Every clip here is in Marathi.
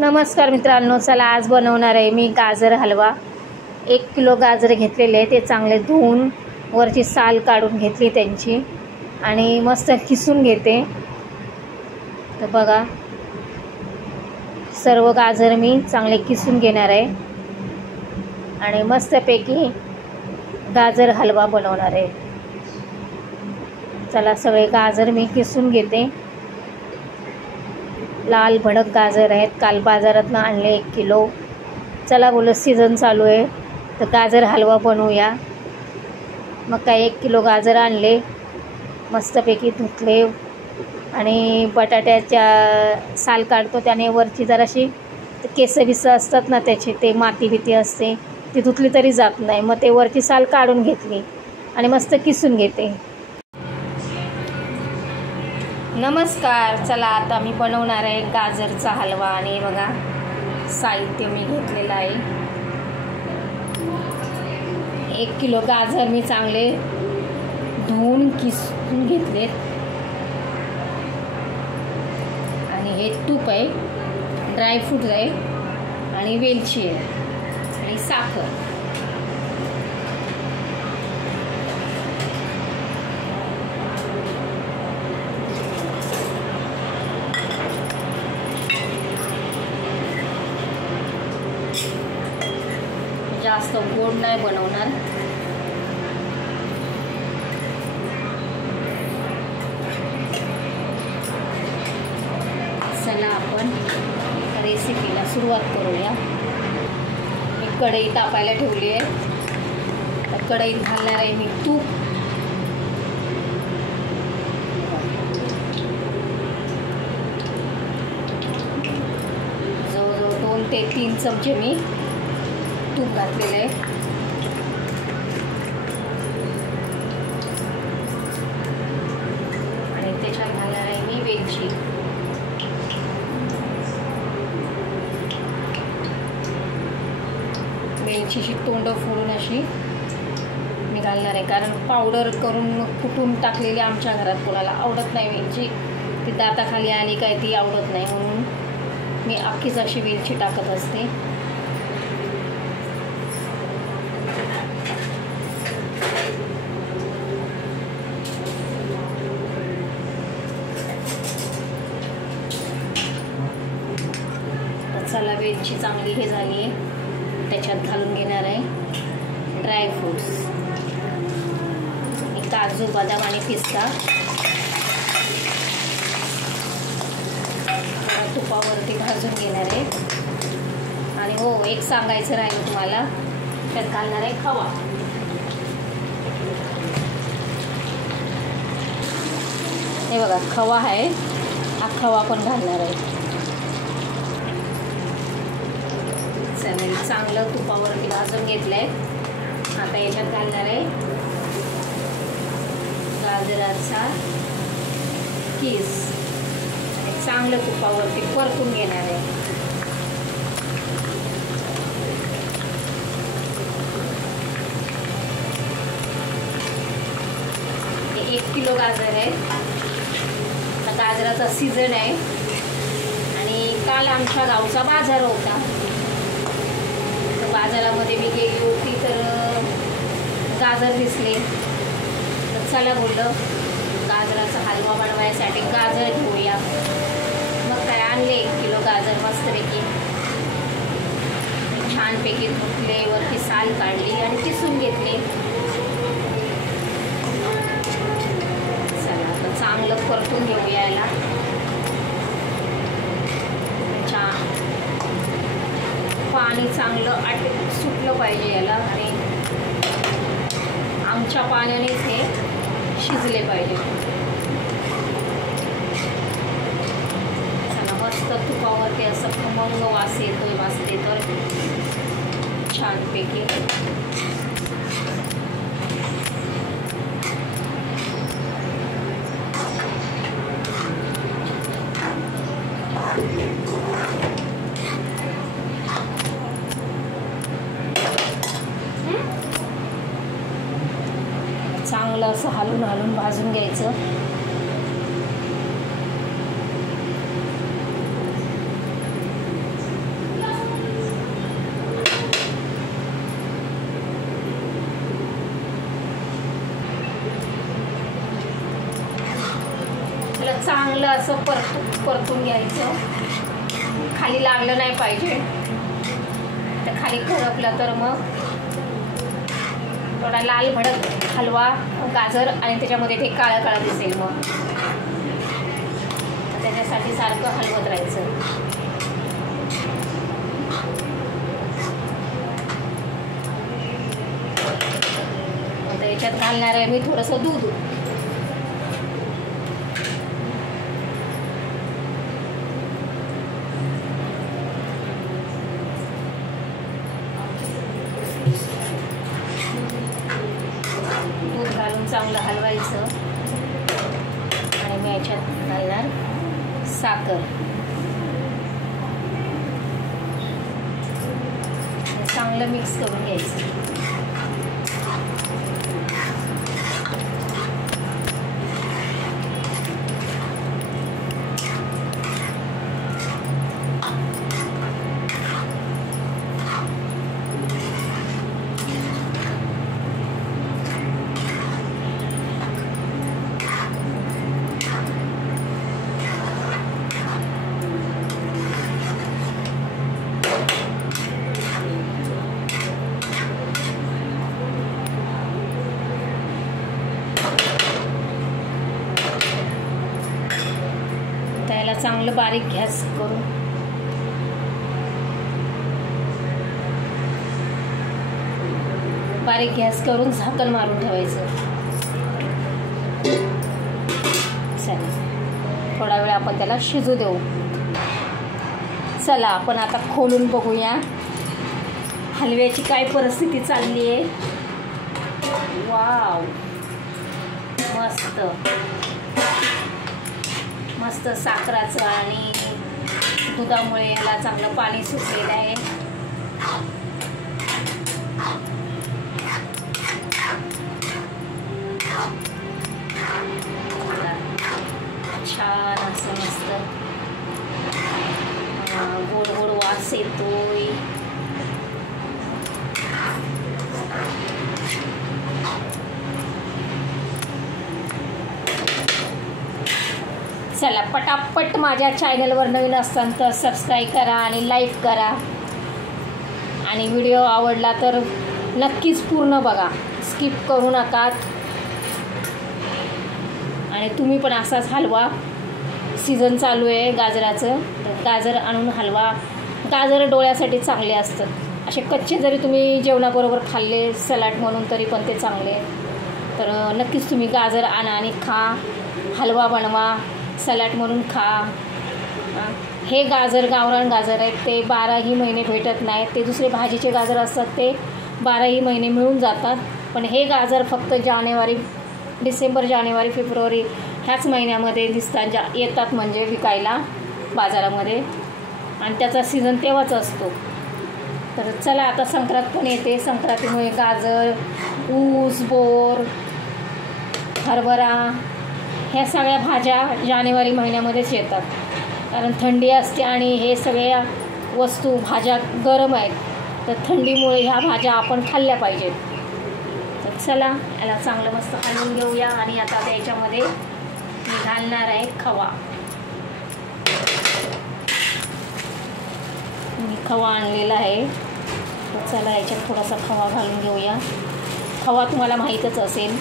नमस्कार मित्रांनो, चला आज बनवणार आहे मी गाजर हलवा। 1 किलो गाजर घेतलेले आहे, ते चांगले धुवून वरची साल काढून घेतली त्यांची आणि मस्त किसून घेते। तर बघा, सर्व गाजर मी चांगले किसून घेणार आहे आणि मस्तपैकी गाजर हलवा बनवणार आहे। चला सगळे गाजर मी किसून घेते। लाल भडक गाजर आहेत, काल बाजारातून आणले 1 किलो। चला बोलो सीजन चालू आहे तर गाजर हलवा बनवूया। मग काय 1 किलो गाजर आणले, मस्तपैकी धुतले आणि बटाट्याच्या साल काढतो त्याने वरची जराशी केस बिस असतात ना त्याची, ते माती भीती असते ती धुतली तरी जात नाही, मग ते वरची साल काढून घेतली आणि मस्त किसून घेते। नमस्कार, चला आता मी बनवणार आहे गाजरचा हलवा। आणि बघा साहित्य मी घेतलेलं आहे। 1 किलो गाजर मी चांगले धुवून किसून घेतलेत आणि हे तूप आहे, ड्रायफ्रूट आहे आणि वेलची आहे आणि साखर। जास्त गोड नाही बनवणार। चला आपण रेसिपीला सुरुवात करूया। मी कढई तापायला ठेवली आहे, तर कढईत घालणार आहे मी तूप। जवळजवळ 2 ते 3 चमचे मी तूप घातलेलं आहे आणि त्याच्यात घालणार आहे मी वेलची। वेलचीची तोंड फोडून अशी मी घालणार आहे, कारण पावडर करून कुटून टाकलेली आमच्या घरात कोणाला आवडत नाही वेलची, ती दाताखाली आली काय ती आवडत नाही, म्हणून मी अख्खीच अशी वेलची टाकत असते। चला वेलची चांगली हे झाली आहे, त्याच्यात घालून घेणार आहे ड्रायफ्रूट्स, काजू बदाम आणि पिस्ता। तुपावरती भाजून घेणार आहे आणि हो, एक सांगायचं राहिलं तुम्हाला, त्यात घालणार आहे खवा। हे बघा खवा आहे, हा खवा पण घालणार आहे। चांगलं तुपावरती भाजून घेतलंय। आता याच्यात घालणार आहे गाजराचा किस आणि चांगलं तुपावरती परतून घेणार आहे। 1 किलो गाजर आहे, गाजराचा सीझन आहे आणि काल आमच्या गावचा बाजार होता, बाजारामध्ये मी गेली होती तर गाजर दिसले, तर चला बोललं गाजराचा हलवा बनवायसाठी गाजर घेऊया। मग काय आणले 1 किलो गाजर, मस्तपैकी छानपैकी धुतले, वरती साल काढली आणि किसून घेतले। चला आता चांगलं परतून घेऊया याला। पाणी चांगलं सुटलं पाहिजे याला आणि आमच्या पाण्यानेच हे शिजले पाहिजे। चला मस्त तुपावरती असं खमंग वास येतोय, मस्त येतोय छानपैकी। चांगलं असं हलून हलून भाजून घ्यायचं। असं परतून घ्यायचं. खाली लागलं नाही पाहिजे, तर खाली करपलं तर मग थोडा लाल भडक हलवा गाजर आणि त्याच्यामध्ये ते काळं काळं दिसेल. मग त्याच्यासाठी सारखं हलवत राहायचं. आता याच्यात घालणार आहे मी थोडंसं दूध. दूध घालून चांगलं हलवायचं आणि मी याच्यात घालणार साखर. चांगलं मिक्स करून घ्यायचं. त्याला चांगलं बारीक गॅस करून झाकण मारून ठेवायचं. चला थोडा वेळ आपण त्याला शिजू देऊ. चला आपण आता खोलून बघूया हलव्याची काय परिस्थिती चालली आहे. वाव, मस्त मस्त साखराचं आणि दुधामुळे याला चांगलं पाणी सुटलेलं आहे. छान असं मस्त गोड गोड वास येतोय. चला पटापट माझ्या चॅनलवर नवीन असताना तर सबस्क्राईब करा आणि लाईक करा. आणि व्हिडिओ आवडला तर नक्कीच पूर्ण बघा, स्किप करू नका. आणि तुम्ही पण असाच हलवा. सीझन चालू आहे गाजराचं, तर गाजर आणून हलवा. गाजर डोळ्यासाठी चांगले असतात. असे कच्चे जरी तुम्ही जेवणाबरोबर खाल्ले सलाड म्हणून तरी पण ते चांगले. तर नक्कीच तुम्ही गाजर आणा आणि खा, हलवा बनवा, सलाड म्हणून खा. हे गाजर गावरान गाजर आहेत, ते 12ही महिने भेटत नाहीत. ते दुसरे भाजीचे गाजर असतात ते 12ही महिने मिळून जातात. पण हे गाजर फक्त डिसेंबर जानेवारी फेब्रुवारी ह्याच महिन्यामध्ये येतात म्हणजे विकायला बाजारामध्ये. आणि त्याचा सीझन तेव्हाच असतो. तर चला आता संक्रांत पण येते. संक्रांतीमुळे गाजर, ऊस, बोर, हरभरा ह्या सगळ्या भाज्या जानेवारी महिन्यामध्येच येतात. कारण थंडी असते आणि हे सगळ्या भाज्या गरम आहेत. तर थंडीमुळे ह्या भाज्या आपण खाल्ल्या पाहिजेत. तर चला याला चांगलं मस्त हलवून घेऊया. आणि आता त्याच्यामध्ये मी घालणार आहे खवा. मी खवा आणलेला आहे. तर चला याच्यात थोडासा खवा घालून घेऊया. खवा तुम्हाला माहीतच असेल,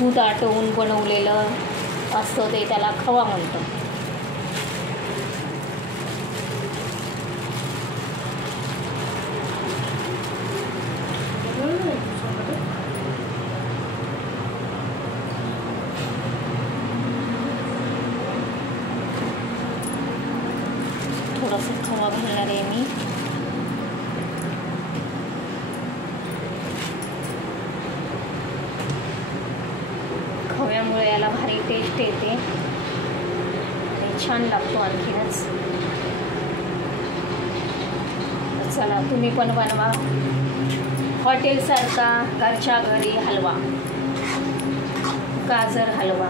दूध आटवून बनवलेलं असतं ते, त्याला खवा म्हणतो. थोडासा खवा घालणार आहे मी. खव्यामुळे याला भारी टेस्ट येते आणि छान लागतो आणखीनच. चला तुम्ही पण बनवा हॉटेलसारखा घरच्या घरी हलवा, गाजर हलवा.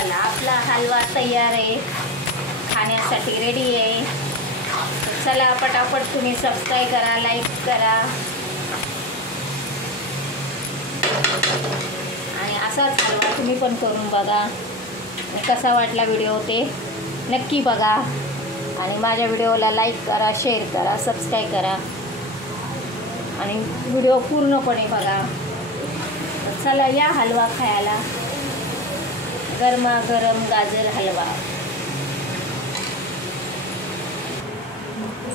चला आपला हलवा तयार आहे, खाण्यासाठी रेडी आहे. चला पटापट तुम्ही सबस्क्राईब करा, लाईक करा आणि असाच हलवा तुम्ही पण करून बघा. आणि कसा वाटला व्हिडिओ ते नक्की बघा आणि माझ्या व्हिडिओला लाईक करा, शेअर करा, सबस्क्राईब करा आणि व्हिडिओ पूर्णपणे बघा. चला या हलवा खायला, गरमागरम गाजर हलवा.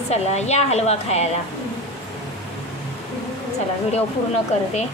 चला या हलवा खायला. चला व्हिडिओ पूर्ण करते.